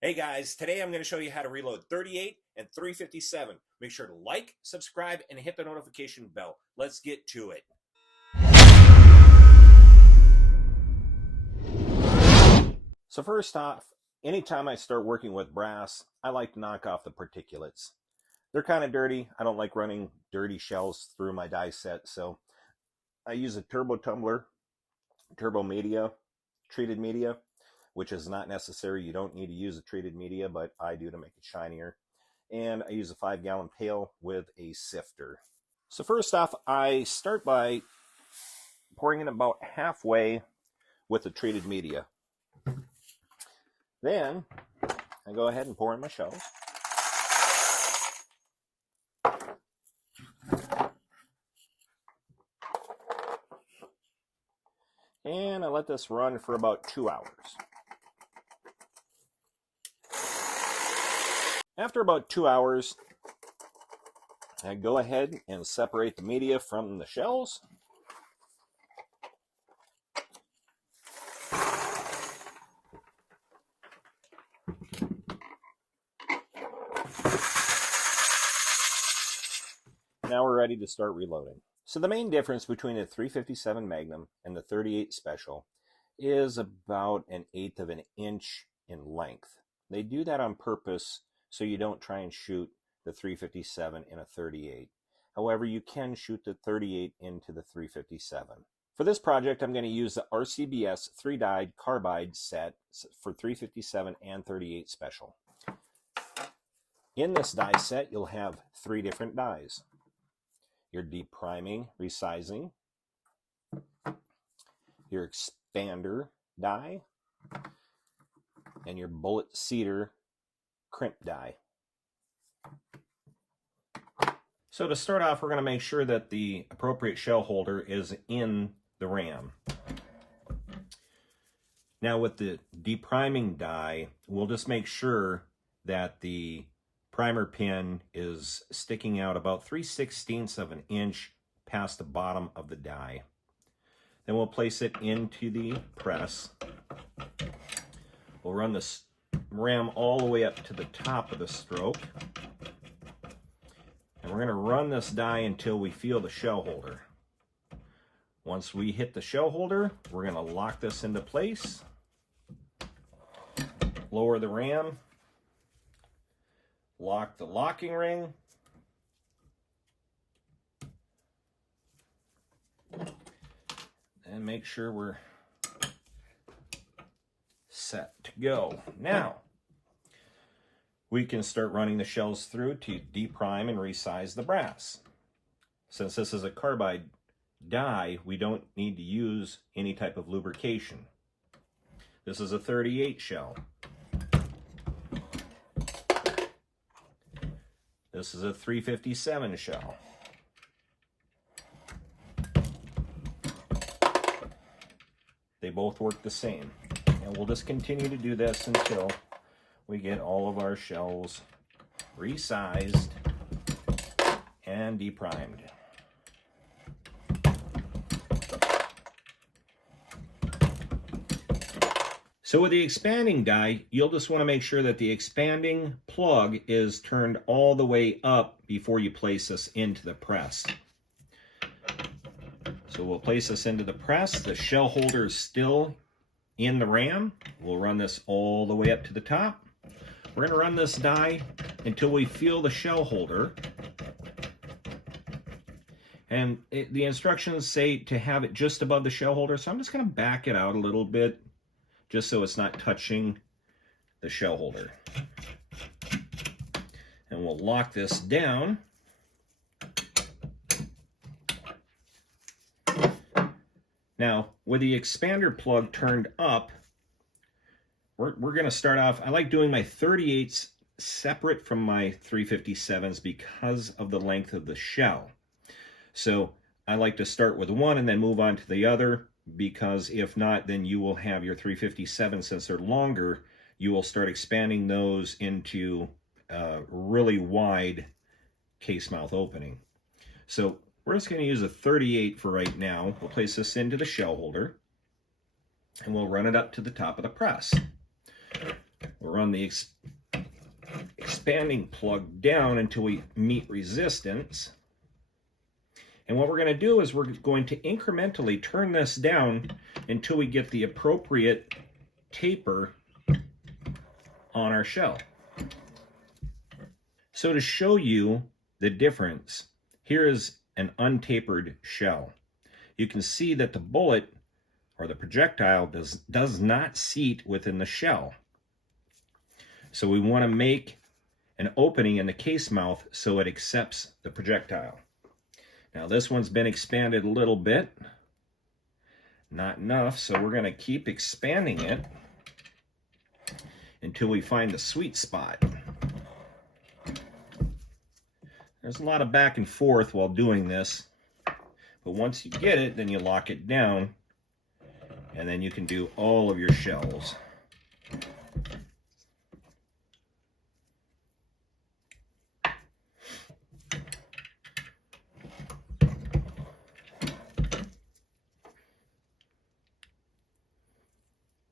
Hey guys, today I'm going to show you how to reload 38 and 357. Make sure to like, subscribe, and hit the notification bell. Let's get to it. So first off, anytime I start working with brass, I like to knock off the particulates. They're kind of dirty. I don't like running dirty shells through my die set, so I use a turbo tumbler, turbo media, treated media, which is not necessary. You don't need to use a treated media, but I do to make it shinier. And I use a 5-gallon pail with a sifter. So first off, I start by pouring it about halfway with the treated media. Then I go ahead and pour in my shells. And I let this run for about 2 hours. After about 2 hours, I go ahead and separate the media from the shells. Now we're ready to start reloading. So the main difference between the 357 Magnum and the 38 Special is about 1/8 of an inch in length. They do that on purpose so you don't try and shoot the 357 in a 38. However, you can shoot the 38 into the 357. For this project, I'm going to use the RCBS 3-dyed carbide set for 357 and 38 Special. In this die set, you'll have 3 different dies. Your depriming, resizing, your expander die, and your bullet seeder crimp die. So to start off, we're going to make sure that the appropriate shell holder is in the ram. Now with the depriming die, we'll just make sure that the primer pin is sticking out about 3/16 of an inch past the bottom of the die. Then we'll place it into the press. We'll run this ram all the way up to the top of the stroke. And we're going to run this die until we feel the shell holder. Once we hit the shell holder, we're going to lock this into place. Lower the ram. Lock the locking ring. And make sure we're set to go. Now, we can start running the shells through to deprime and resize the brass. Since this is a carbide die, we don't need to use any type of lubrication. This is a 38 shell. This is a 357 shell. They both work the same. And we'll just continue to do this until we get all of our shells resized and deprimed. So with the expanding die, you'll just want to make sure that the expanding plug is turned all the way up before you place this into the press. So we'll place this into the press. The shell holder is still in the ram. We'll run this all the way up to the top. We're going to run this die until we feel the shell holder. And the instructions say to have it just above the shell holder, so I'm just going to back it out a little bit, just so it's not touching the shell holder. And we'll lock this down. Now, with the expander plug turned up, we're going to start off. I like doing my 38s separate from my 357s because of the length of the shell. So I like to start with one and then move on to the other, because if not, then you will have your 357, since they're longer, you will start expanding those into a really wide case mouth opening. So we're just going to use a 38 for right now. We'll place this into the shell holder and we'll run it up to the top of the press. We'll run the expanding plug down until we meet resistance. And what we're going to do is we're going to incrementally turn this down until we get the appropriate taper on our shell. So to show you the difference, here is an untapered shell. You can see that the bullet or the projectile does not seat within the shell. So we want to make an opening in the case mouth so it accepts the projectile. Now this one's been expanded a little bit, not enough, so we're going to keep expanding it until we find the sweet spot. There's a lot of back and forth while doing this, but once you get it, then you lock it down, and then you can do all of your shells.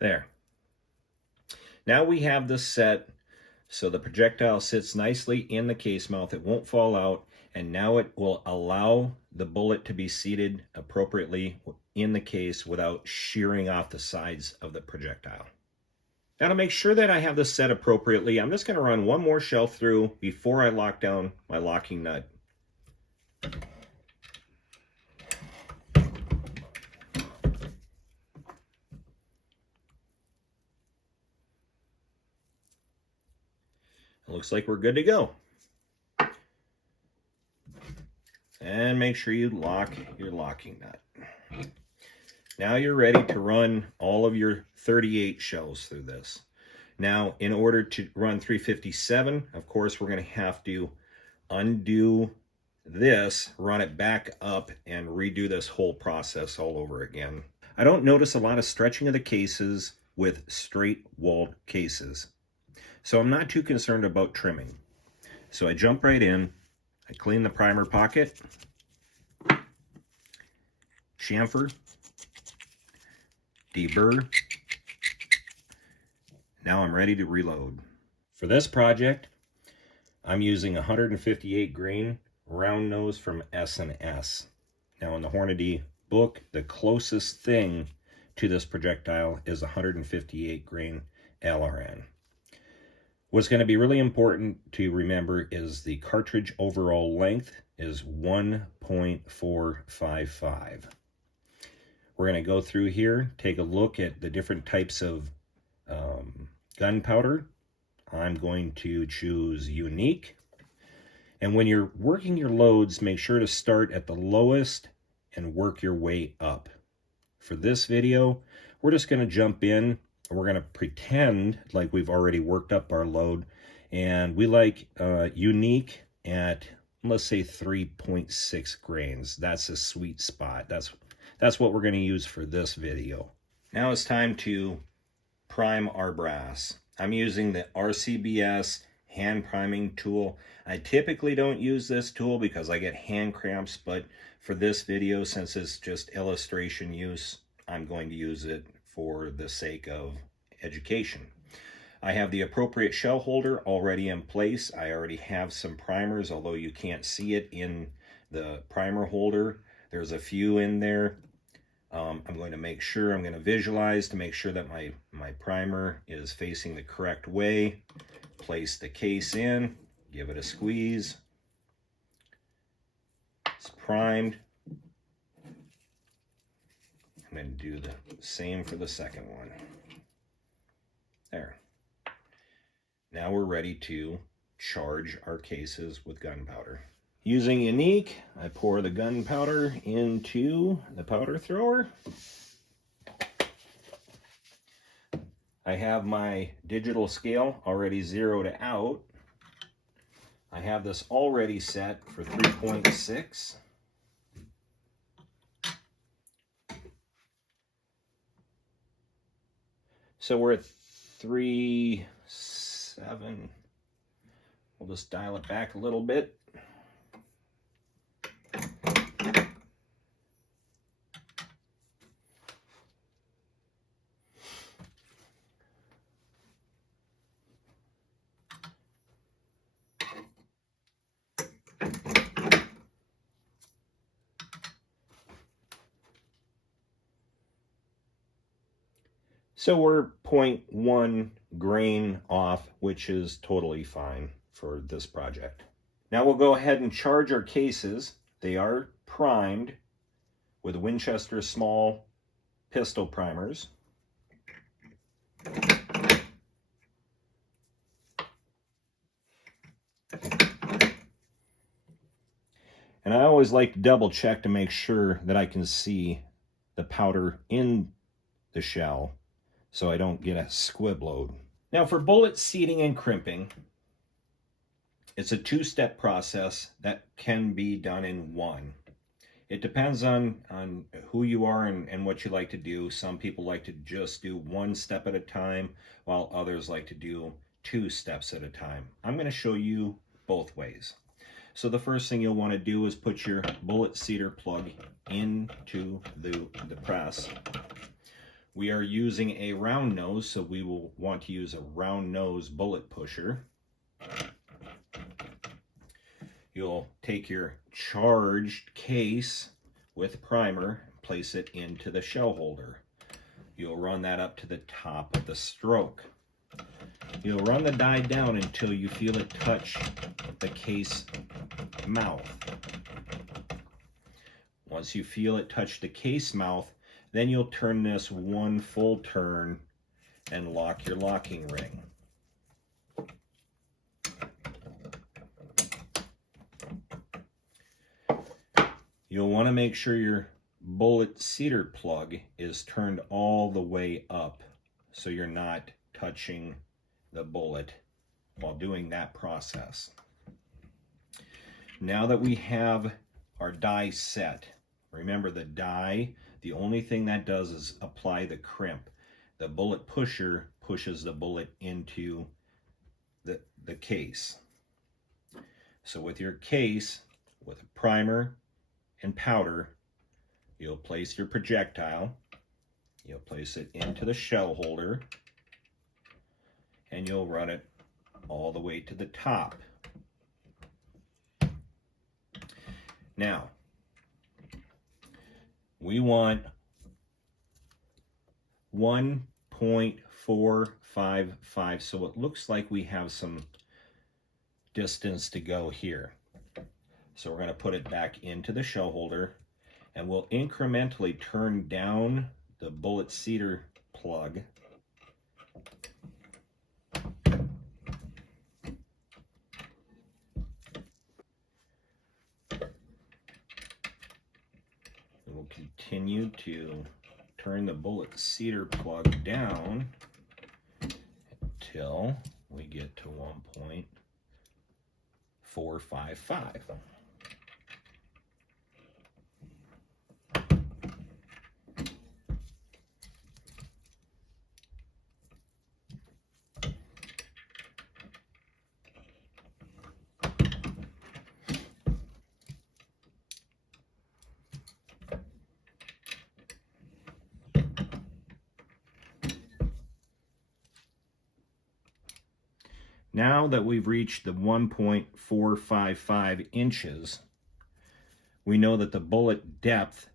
There. Now we have this set so the projectile sits nicely in the case mouth. It won't fall out, and now it will allow the bullet to be seated appropriately in the case without shearing off the sides of the projectile. Now to make sure that I have this set appropriately, I'm just going to run one more shell through before I lock down my locking nut. Looks like we're good to go. And make sure you lock your locking nut. Now you're ready to run all of your 38 shells through this. Now, in order to run 357, of course, we're going to have to undo this, run it back up, and redo this whole process all over again. I don't notice a lot of stretching of the cases with straight walled cases, so I'm not too concerned about trimming. So I jump right in, I clean the primer pocket, chamfer, deburr. Now I'm ready to reload. For this project, I'm using 158 grain round nose from S&S. Now in the Hornady book, the closest thing to this projectile is 158 grain LRN. What's going to be really important to remember is the cartridge overall length is 1.455. We're going to go through here, take a look at the different types of gunpowder. I'm going to choose unique. And when you're working your loads, make sure to start at the lowest and work your way up. For this video, we're just going to jump in. We're going to pretend like we've already worked up our load, and we like unique at, let's say, 3.6 grains. That's a sweet spot. That's what we're going to use for this video. Now it's time to prime our brass. I'm using the RCBS hand priming tool. I typically don't use this tool because I get hand cramps, but for this video, since it's just illustration use, I'm going to use it for the sake of education. I have the appropriate shell holder already in place. I already have some primers, although you can't see it in the primer holder. There's a few in there. I'm going to visualize to make sure that my primer is facing the correct way. Place the case in, give it a squeeze. It's primed. I'm going to do the same for the second one. There. Now we're ready to charge our cases with gunpowder. Using unique, I pour the gunpowder into the powder thrower. I have my digital scale already zeroed out. I have this already set for 3.6. So we're at 3.7. We'll just dial it back a little bit. So we're 0.1 grain off, which is totally fine for this project. Now we'll go ahead and charge our cases. They are primed with Winchester small pistol primers. And I always like to double check to make sure that I can see the powder in the shell so I don't get a squib load. Now for bullet seating and crimping, it's a two-step process that can be done in one. It depends on who you are and what you like to do. Some people like to just do one step at a time, while others like to do 2 steps at a time. I'm going to show you both ways. So the first thing you'll want to do is put your bullet seater plug into the press. We are using a round nose, so we will want to use a round nose bullet pusher. You'll take your charged case with primer, place it into the shell holder. You'll run that up to the top of the stroke. You'll run the die down until you feel it touch the case mouth. Once you feel it touch the case mouth, then you'll turn this one full turn and lock your locking ring. You'll want to make sure your bullet seater plug is turned all the way up so you're not touching the bullet while doing that process. Now that we have our die set, remember the die, the only thing that does is apply the crimp. The bullet pusher pushes the bullet into the case. So with your case, with a primer and powder, you'll place your projectile, you'll place it into the shell holder, and you'll run it all the way to the top. Now, we want 1.455, so it looks like we have some distance to go here. So we're going to put it back into the shell holder, and we'll incrementally turn down the bullet seater plug. We'll continue to turn the bullet seater plug down until we get to 1.455. Now that we've reached the 1.455 inches, we know that the bullet depth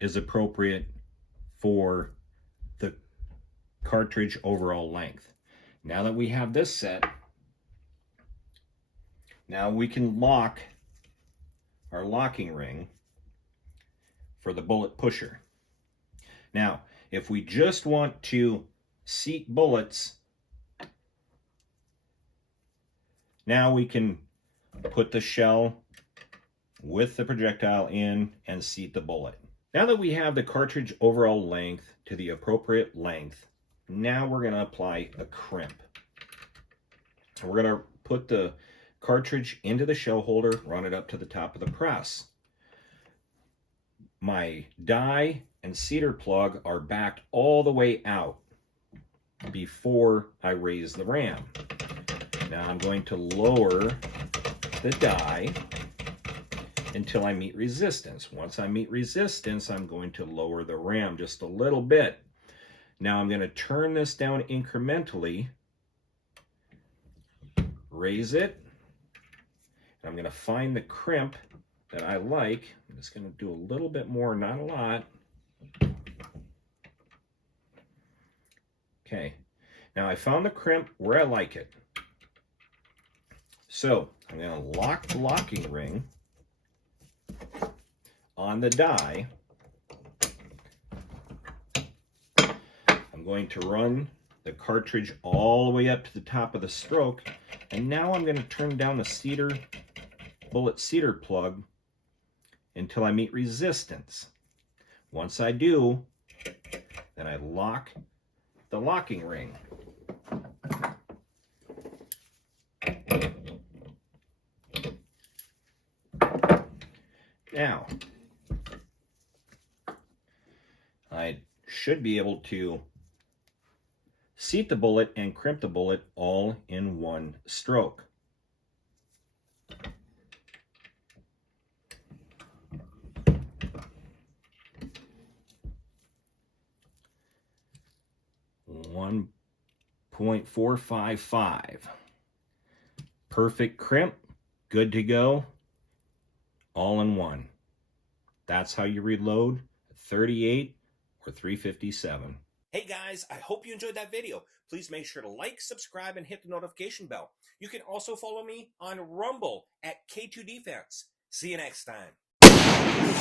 is appropriate for the cartridge overall length. Now that we have this set, now we can lock our locking ring for the bullet pusher. Now, if we just want to seat bullets, now we can put the shell with the projectile in and seat the bullet. Now that we have the cartridge overall length to the appropriate length, now we're going to apply a crimp. We're going to put the cartridge into the shell holder, run it up to the top of the press. My die and seater plug are backed all the way out before I raise the ram. Now I'm going to lower the die until I meet resistance. Once I meet resistance, I'm going to lower the ram just a little bit. Now I'm going to turn this down incrementally, raise it, and I'm going to find the crimp that I like. I'm just going to do a little bit more, not a lot. Now I found the crimp where I like it. So I'm going to lock the locking ring on the die. I'm going to run the cartridge all the way up to the top of the stroke, and now I'm going to turn down the bullet cedar plug until I meet resistance. Once I do, then I lock the locking ring. Now, I should be able to seat the bullet and crimp the bullet all in one stroke. .455. Perfect crimp, good to go, all in one. That's how you reload a 38 or 357. Hey guys, I hope you enjoyed that video. Please make sure to like, subscribe, and hit the notification bell. You can also follow me on Rumble at K2 Defense. See you next time.